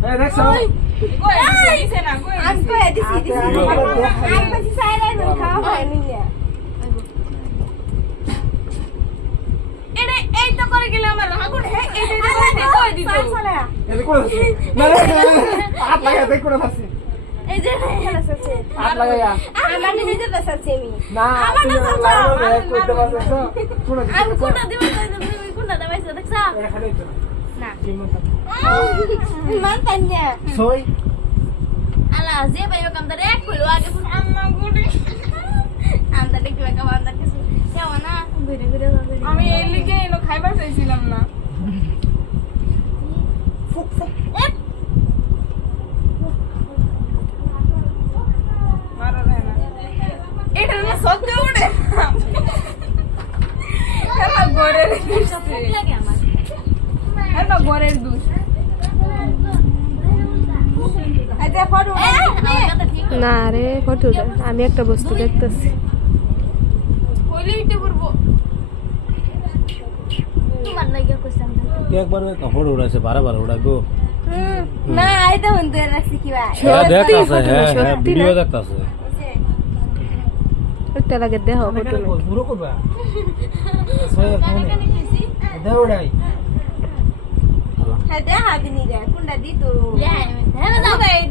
এই দেখছো দিছে না কই আমি কই দিছি আমি বলছি সাইরা মন খাওয়া হয়নি না এরে এই তো করে গেলে আমার আগুন হে এই যে কই দিত এই করে না হাত লাগা দেখ করে আছে এই যে খেলা চলছে হাত লাগায়া আমার নিজে বসাচ্ছি আমি না তুমি লাগাও করতে পারছো কোন আমি কোনটা দিব তুমি কোনটা দেবাইছো দেখছা এখানেই তো না কি মত মান তান্যা সই আলা যে ভাইও কামদার এক কইলো আগে আম্মা গুড়ি আমদা দেখি কাম আমদা কিছু কেমন না ঘুরে ঘুরে ঘুরে আমি এই লিগে এনো খাইবার চাইছিলাম না ফুক ফুক মারো না এটা না সত্যি উড়ে কেন গরের ফুক লাগে আমার কেন গরের দুধ আচ্ছা ফটো না রে ফটোটা আমি একটা বস্তু দেখতেছি কইলে ইতে করব তোমার লাগে কইছাম একবার কাপড় উড়াইছে বারবার উড়াইবো না আইতা হইতে রাখছি কি ভাই সত্যি দেখতাছে ফটো হ্যাঁ সত্যি ভিডিও না দেখতাছে একটা লাগে দেহ ফটো পুরো করবা সই ফোনে দাও নাই হ্যাঁ দেখা দিনি রে কোনটা দিত হ্যাঁ হ্যাঁ এই